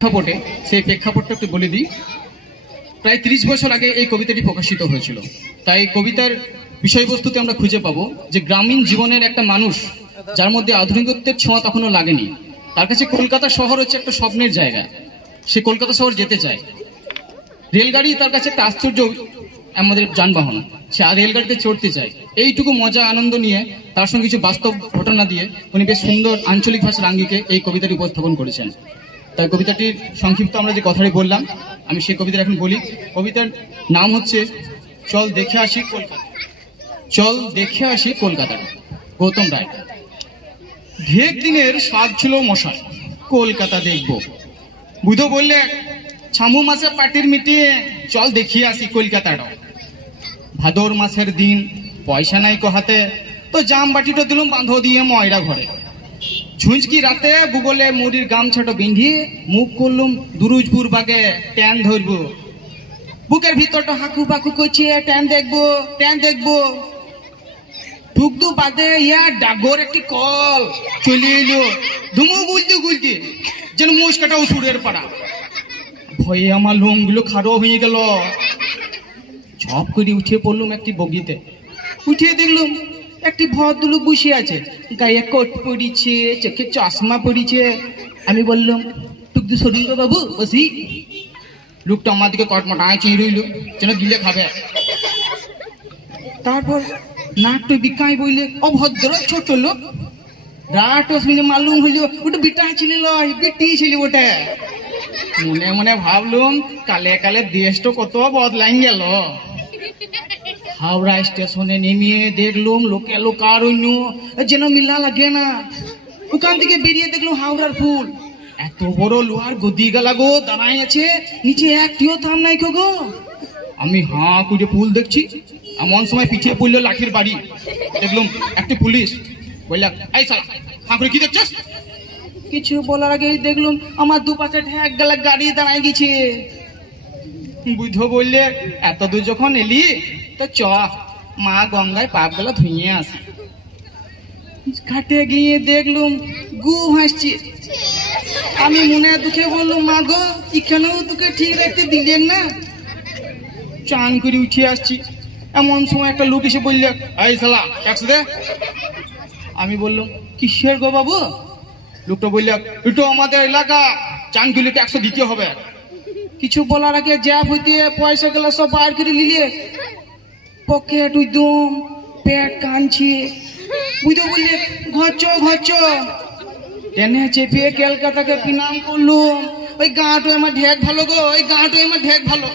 প্রেক্ষাপটে সেই প্রেক্ষাপটটা একটু বলে দিই। প্রায় 30 বছর আগে এই কবিতাটি প্রকাশিত হয়েছিল। তাই কবিতার বিষয়বস্তুতে আমরা খুঁজে পাবো যে গ্রামীণ জীবনের একটা মানুষ যার মধ্যে আধুনিকত্বের ছোঁয়া তখনও লাগেনি, তার কাছে কলকাতা শহর হচ্ছে একটা স্বপ্নের জায়গা। সে কলকাতা শহর যেতে চায়। রেলগাড়ি তার কাছে একটা আশ্চর্য আমাদের যানবাহন, সে রেলগাড়িতে চড়তে চায়। এইটুকু মজা আনন্দ নিয়ে তার সঙ্গে কিছু বাস্তব ঘটনা দিয়ে উনি বেশ সুন্দর আঞ্চলিক ভাষার আঙ্গিকে এই কবিতাটি উপস্থাপন করেছেন। তাই কবিতাটির সংক্ষিপ্ত আমরা যে কথাটি বললাম, আমি সেই কবিতার এখন বলি। কবিতার নাম হচ্ছে চল দেখে আসি কলকাতা। চল দেখে আসি কলকাতা, গৌতম রায়। ঢেক দিনের স্বাদ ছিল মশাই, কলকাতা দেখব। বুধো বললে ছামু মাসে পার্টির মিটিয়ে চল দেখিয়ে আসি কলকাতাটা। ভাদর মাসের দিন পয়সা নাই কহাতে, তো জাম বাটিটা দিলাম বাঁধো দিয়ে ময়রা ঘরে। ঝুঁঝকি রাতে গুগলে মুড়ির গামছাটো বিঁধি মুখ করলুম দুরুজপুর বাগে ট্যান ধরবো। বুকের ভিতরটা হাঁকু পাকু করছে ট্যান দেখবো ট্যান দেখবো। টুকদু বাদে ইয়া ডাগর একটি কল চলে এলো ধুমু গুলতে গুলতে, যেন মুস কাটা সুরের পাড়া। ভয়ে আমার লোমগুলো খাড়ো হয়ে গেল। ঝপ করে উঠে পড়লুম একটি বগিতে। উঠে দেখলুম একটি ভদ্রলোক বসে আছে, গায়ে কোট পরিছে, চোখে চশমা পরিছে। আমি বললাম টুকদু সরুন তো বাবু, বসি। লোকটা আমার দিকে কটমটায় চেয়ে রইল, যেন গিলে খাবে। তারপর নাট্য বিকাই বইলে অভদ্র ছোট লোক। রাট শুনে মালুম হইল ওটা বিটা ছিল, বিটি ছিল ওটা। মনে মনে ভাবলুম কালে কালে দেশটা কত বদলাই গেল। হাওড়া স্টেশনে নেমিয়ে দেখলুম লোকে লোকারণ্য, যেন মিলা লাগে না। ওখান থেকে বেরিয়ে দেখলুম হাওড়ার ফুল। এত বড় লোহার গদি গালা গো দাঁড়ায় আছে, নিচে একটিও থাম নাই গো। আমি হাঁ করে ফুল দেখছি, এমন সময় পিছিয়ে পড়লো লাঠির বাড়ি। দেখলুম একটি পুলিশ। বললাম এই শালা হাঁ করে কি দেখছিস? কিছু বলার আগেই দেখলুম আমার দুপাশে ঢেক গেলা গাড়ি দাঁড়ায় গেছে। বুঝো বললে এত দূর যখন এলি তো চ মা গঙ্গায় পাপ গেলা ধুইয়ে আসি। ঘাটে গিয়ে দেখলুম গু ভাসছে। আমি মনে দুঃখে বললুম মা গো, এখানেও তোকে ঠিক রাখতে দিলেন না। চান করে উঠে আসছি, এমন সময় একটা লোক এসে বললে এই শালা ট্যাক্স দে। আমি বললাম কিসের গো বাবু? লোকটা বললে এটা আমাদের এলাকা, চান করলে ট্যাক্স দিতে হবে। কিছু বলার আগে জ্যাপ হইতে পয়সা গেলা সব বার করে নিলে। পকেট উইদুম, পেট কানছি। বুঝতে বললে ঘচ্চ ঘচ্চ টেনে চেপে কলকাতাকে পিনাম করলুম। ওই গাঁটো আমার ঢেক ভালো গো, ওই গাঁটো আমার ঢেক ভালো।